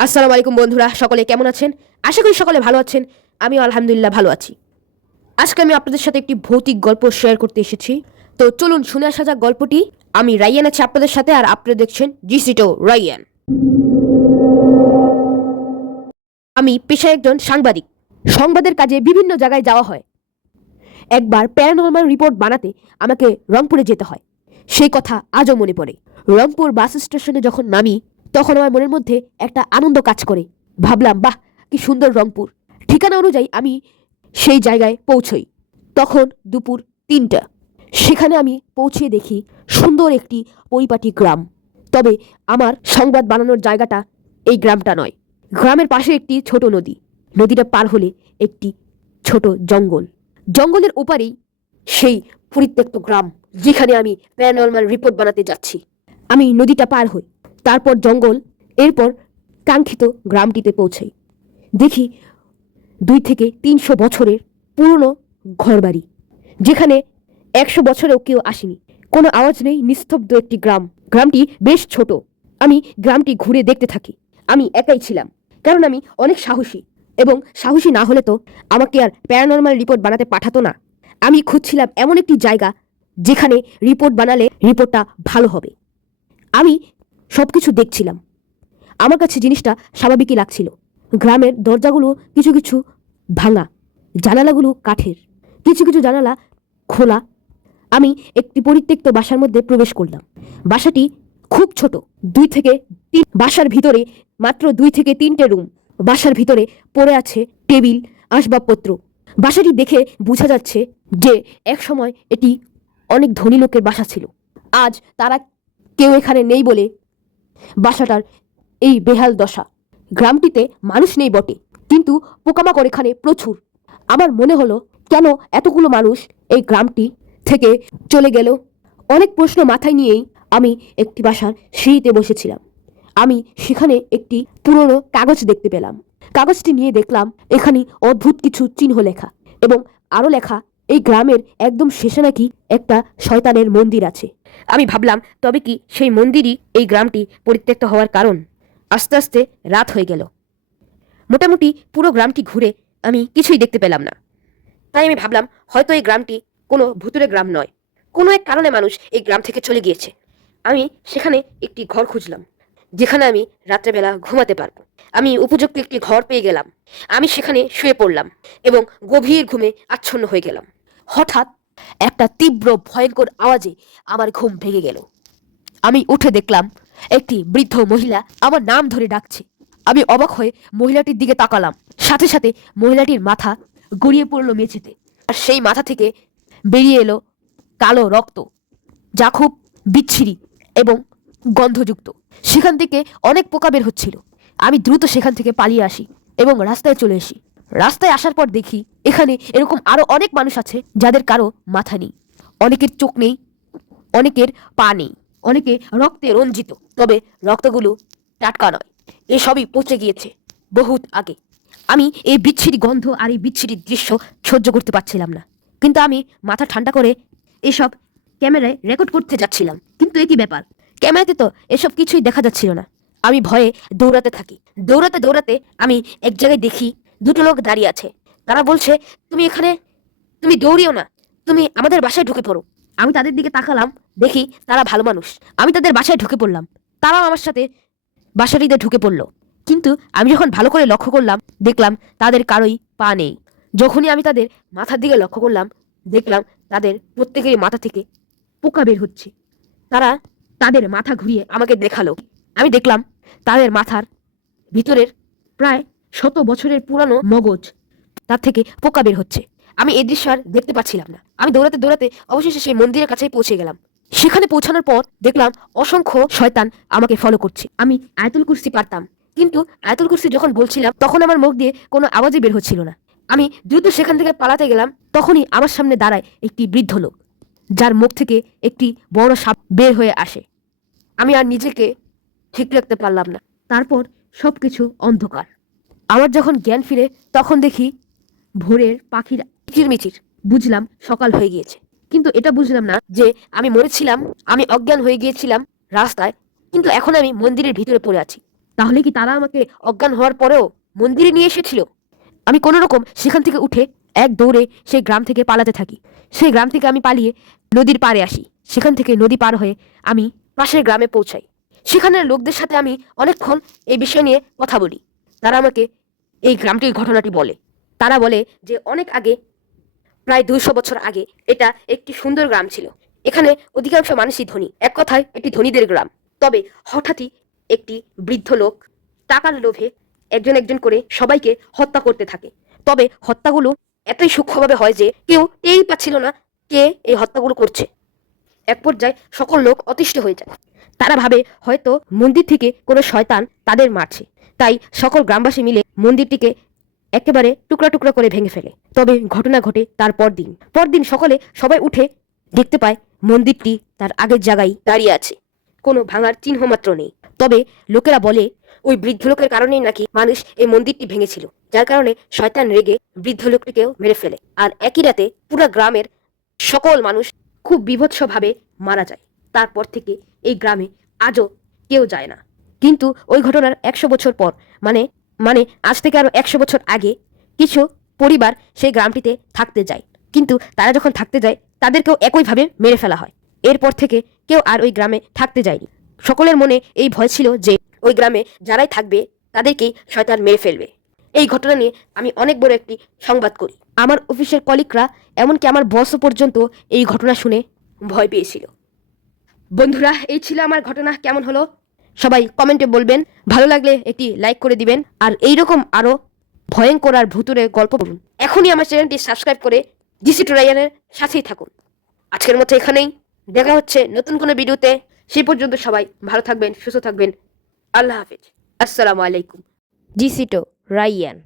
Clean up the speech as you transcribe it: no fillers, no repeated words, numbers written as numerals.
আসসালামু আলাইকুম বন্ধুরা, সকলে কেমন আছেন? আশা করি সকলে ভালো আছেন। আমিও আলহামদুলিল্লাহ ভালো আছি। আজকে আমি আপনাদের সাথে একটি ভৌতিক গল্প শেয়ার করতে এসেছি। তো চলুন শুনে আসা যাক গল্পটি। আমি রাইয়ান আছি আপনাদের সাথে, আর আপনারা দেখছেন জিসিটো রাইয়ান। আমি পেশায় একজন সাংবাদিক। সংবাদের কাজে বিভিন্ন জায়গায় যাওয়া হয়। একবার প্যারানর্মাল রিপোর্ট বানাতে আমাকে রংপুরে যেতে হয়। সেই কথা আজও মনে পড়ে। রংপুর বাস স্টেশনে যখন নামি, তখন আমার মনের মধ্যে একটা আনন্দ কাজ করে। ভাবলাম, বাহ, কি সুন্দর রংপুর। ঠিকানা অনুযায়ী আমি সেই জায়গায় পৌঁছই। তখন দুপুর ৩টা। সেখানে আমি পৌঁছে দেখি সুন্দর একটি পরিপাটি গ্রাম। তবে আমার সংবাদ বানানোর জায়গাটা এই গ্রামটা নয়। গ্রামের পাশে একটি ছোট নদী। নদীটা পার হলে একটি ছোট জঙ্গল। জঙ্গলের ওপারেই সেই পরিত্যক্ত গ্রাম, যেখানে আমি প্যারানর্মাল রিপোর্ট বানাতে যাচ্ছি। আমি নদীটা পার হই, তারপর জঙ্গল, এরপর কাঙ্ক্ষিত গ্রামটিতে পৌঁছাই। দেখি ২ থেকে ৩০০ বছরের পুরনো ঘরবাড়ি, যেখানে ১০০ বছরেও কেউ আসেনি। কোনো আওয়াজ নেই, নিস্তব্ধ একটি গ্রাম। গ্রামটি বেশ ছোট। আমি গ্রামটি ঘুরে দেখতে থাকি। আমি একাই ছিলাম, কারণ আমি অনেক সাহসী, এবং সাহসী না হলে তো আমাকে আর প্যারানর্মাল রিপোর্ট বানাতে পাঠাতো না। আমি খুঁজছিলাম এমন একটি জায়গা যেখানে রিপোর্ট বানালে রিপোর্টটা ভালো হবে। আমি সব কিছু দেখছিলাম। আমার কাছে জিনিসটা স্বাভাবিকই লাগছিল। গ্রামের দরজাগুলো কিছু কিছু ভাঙা, জানালাগুলো কাঠের, কিছু কিছু জানালা খোলা। আমি একটি পরিত্যক্ত বাসার মধ্যে প্রবেশ করলাম। বাসাটি খুব ছোট, ২ থেকে ৩। বাসার ভিতরে মাত্র ২ থেকে ৩টে রুম। বাসার ভিতরে পড়ে আছে টেবিল, আসবাবপত্র। বাসাটি দেখে বোঝা যাচ্ছে যে একসময় এটি অনেক ধনী লোকের বাসা ছিল। আজ তারা কেউ এখানে নেই বলে বাসাটার এই বেহাল দশা। গ্রামটিতে মানুষ নেই বটে, কিন্তু পোকামাকড় এখানে প্রচুর। আমার মনে হলো, কেন এতগুলো মানুষ এই গ্রামটি থেকে চলে গেল? অনেক প্রশ্ন মাথায় নিয়েই আমি একটি বাসার সিঁড়িতে বসেছিলাম। আমি সেখানে একটি পুরনো কাগজ দেখতে পেলাম। কাগজটি নিয়ে দেখলাম এখানে অদ্ভুত কিছু চিহ্ন লেখা, এবং আরও লেখা, এই গ্রামের একদম শেষে নাকি একটা শয়তানের মন্দির আছে। আমি ভাবলাম, তবে কি সেই মন্দিরই এই গ্রামটি পরিত্যক্ত হওয়ার কারণ? আস্তে আস্তে রাত হয়ে গেল। মোটামুটি পুরো গ্রামটি ঘুরে আমি কিছুই দেখতে পেলাম না। তাই আমি ভাবলাম, হয়তো এই গ্রামটি কোনো ভুতুরে গ্রাম নয়, কোনো এক কারণে মানুষ এই গ্রাম থেকে চলে গিয়েছে। আমি সেখানে একটি ঘর খুঁজলাম, যেখানে আমি রাত্রেবেলা ঘুমাতে পারবো। আমি উপযুক্ত একটি ঘর পেয়ে গেলাম। আমি সেখানে শুয়ে পড়লাম এবং গভীর ঘুমে আচ্ছন্ন হয়ে গেলাম। হঠাৎ একটা তীব্র ভয়ঙ্কর আওয়াজে আমার ঘুম ভেঙে গেল। আমি উঠে দেখলাম একটি বৃদ্ধ মহিলা আমার নাম ধরে ডাকছে। আমি অবাক হয়ে মহিলাটির দিকে তাকালাম। সাথে সাথে মহিলাটির মাথা গড়িয়ে পড়ল মেঝেতে, আর সেই মাথা থেকে বেরিয়ে এলো কালো রক্ত, যা খুব বিচ্ছিরি এবং গন্ধযুক্ত। সেখান থেকে অনেক পোকা বের হচ্ছিল। আমি দ্রুত সেখান থেকে পালিয়ে আসি এবং রাস্তায় চলে আসি। রাস্তায় আসার পর দেখি এখানে এরকম আরো অনেক মানুষ আছে যাদের কারো মাথা নেই, অনেকের চোখ নেই, অনেকের পা নেই, অনেকে রক্তে রঞ্জিত, তবে রক্তগুলো টাটকা নয়। এসবই পচে গিয়েছে বহুত আগে। আমি এই বিচ্ছিরি গন্ধ আর এই বিচ্ছিরি দৃশ্য সহ্য করতে পারছিলাম না, কিন্তু আমি মাথা ঠান্ডা করে এসব ক্যামেরায় রেকর্ড করতে যাচ্ছিলাম। কিন্তু একই ব্যাপার, ক্যামেরাতে তো এসব কিছুই দেখা যাচ্ছিল না। আমি ভয়ে দৌড়াতে থাকি। দৌড়াতে দৌড়াতে আমি এক জায়গায় দেখি দুটো লোক দাঁড়িয়ে আছে। তারা বলছে, তুমি দৌড়িও না, তুমি আমাদের বাসায় ঢুকে পড়ো। আমি তাদের দিকে তাকালাম, দেখি তারা ভালো মানুষ। আমি তাদের বাসায় ঢুকে পড়লাম, তারাও আমার সাথে বাসাটিতে ঢুকে পড়লো। কিন্তু আমি যখন ভালো করে লক্ষ্য করলাম, দেখলাম তাদের কারোই পা নেই। যখনই আমি তাদের মাথার দিকে লক্ষ্য করলাম, দেখলাম তাদের প্রত্যেকেরই মাথা থেকে পোকা বের হচ্ছে। তারা তাদের মাথা ঘুরিয়ে আমাকে দেখালো। আমি দেখলাম তাদের মাথার ভিতরের প্রায় ১০০ বছরের পুরানো মগজ, তার থেকে পোকা বের হচ্ছে। আমি এই দৃশ্য আর দেখতে পাচ্ছিলাম না। আমি দৌড়াতে দৌড়াতে অবশেষে সেই মন্দিরের কাছেই পৌঁছে গেলাম। সেখানে পৌঁছানোর পর দেখলাম অসংখ্য শয়তান আমাকে ফলো করছে। আমি আয়াতুল কুরসি পারতাম, কিন্তু আয়াতুল কুরসি যখন বলছিলাম তখন আমার মুখ দিয়ে কোনো আওয়াজই বের হচ্ছিল না। আমি দ্রুত সেখান থেকে পালাতে গেলাম। তখনই আমার সামনে দাঁড়ায় একটি বৃদ্ধ লোক, যার মুখ থেকে একটি বড় সাপ বের হয়ে আসে। আমি আর নিজেকে ঠিক রাখতে পারলাম না। তারপর সবকিছু অন্ধকার। আমার যখন জ্ঞান ফিরে, তখন দেখি ভোরের পাখির কিচিরমিচির। বুঝলাম সকাল হয়ে গিয়েছে, কিন্তু এটা বুঝলাম না যে আমি মরেছিলাম, আমি অজ্ঞান হয়ে গিয়েছিলাম রাস্তায়, কিন্তু এখন আমি মন্দিরের ভিতরে পড়ে আছি। তাহলে কি তারা আমাকে অজ্ঞান হওয়ার পরেও মন্দিরে নিয়ে এসেছিল? আমি কোনো রকম সেখান থেকে উঠে এক দৌড়ে সেই গ্রাম থেকে পালাতে থাকি। সেই গ্রাম থেকে আমি পালিয়ে নদীর পাড়ে আসি। সেখান থেকে নদী পার হয়ে আমি পাশের গ্রামে পৌঁছাই। সেখানের লোকদের সাথে আমি অনেকক্ষণ এই বিষয় নিয়ে কথা বলি। তারা আমাকে এই গ্রামটির ঘটনাটি বলে। তারা বলে যে অনেক আগে, প্রায় 200 বছর আগে, এটা একটি সুন্দর গ্রাম ছিল। এখানে অধিকাংশ মানুষই ধনী, এক কথায় এটি ধনীদের গ্রাম। তবে হঠাৎই একটি বৃদ্ধ লোক টাকার লোভে একজন একজন করে সবাইকে হত্যা করতে থাকে। তবে হত্যাগুলো এতই সূক্ষ্মভাবে হয় যে কেউ টেরই পাচ্ছিল না কে এই হত্যাগুলো করছে। এক পর্যায়ে সকল লোক অতিষ্ঠ হয়ে যায়। তারা ভাবে হয়তো মন্দির থেকে কোনো শয়তান তাদের মারছে। তাই সকল গ্রামবাসী মিলে মন্দিরটিকে একেবারে টুকরা টুকরা করে ভেঙে ফেলে। তবে ঘটনা ঘটে তার পরদিন সকালে সবাই উঠে দেখতে পায় মন্দিরটি তার আগের জায়গায় দাঁড়িয়ে আছে, কোনো ভাঙার চিহ্ন মাত্র নেই। তবে লোকেরা বলে ওই বৃদ্ধ লোকের কারণেই নাকি মানুষ এই মন্দিরটি ভেঙেছিল, যার কারণে শয়তান রেগে বৃদ্ধ লোকটিকেও মেরে ফেলে। আর একই রাতে পুরো গ্রামের সকল মানুষ খুব বীভৎসভাবে মারা যায়। তারপর থেকে এই গ্রামে আজও কেউ যায় না। কিন্তু ওই ঘটনার 100 বছর পর, মানে মানে আজ থেকে আরো 100 বছর আগে, কিছু পরিবার সেই গ্রামটিতে থাকতে যায়। কিন্তু তারা যখন থাকতে যায় তাদেরকেও একইভাবে মেরে ফেলা হয়। এরপর থেকে কেউ আর ওই গ্রামে থাকতে যায়নি। সকলের মনে এই ভয় ছিল যে ওই গ্রামে যারাই থাকবে তাদেরকেই শয়তান মেরে ফেলবে। এই ঘটনা নিয়ে আমি অনেক বড় একটি সংবাদ করি। আমার অফিসের কলিগরা, এমনকি আমার বসও পর্যন্ত এই ঘটনা শুনে ভয় পেয়েছিল। বন্ধুরা, এই ছিল আমার ঘটনা। কেমন হলো সবাই কমেন্টে বলবেন। ভালো লাগলে একটি লাইক করে দিবেন। আর এইরকম আরো ভয়ঙ্কর আর ভুতুরে গল্প বলুন। এখনই আমার চ্যানেলটি সাবস্ক্রাইব করে জিসি2 রায়ানের সাথেই থাকুন। আজকের মতো এখানেই, দেখা হচ্ছে নতুন কোনো ভিডিওতে। সেই পর্যন্ত সবাই ভালো থাকবেন, সুস্থ থাকবেন। আল্লাহ হাফেজ, আসসালামু আলাইকুম। জিসি2 রায়ান।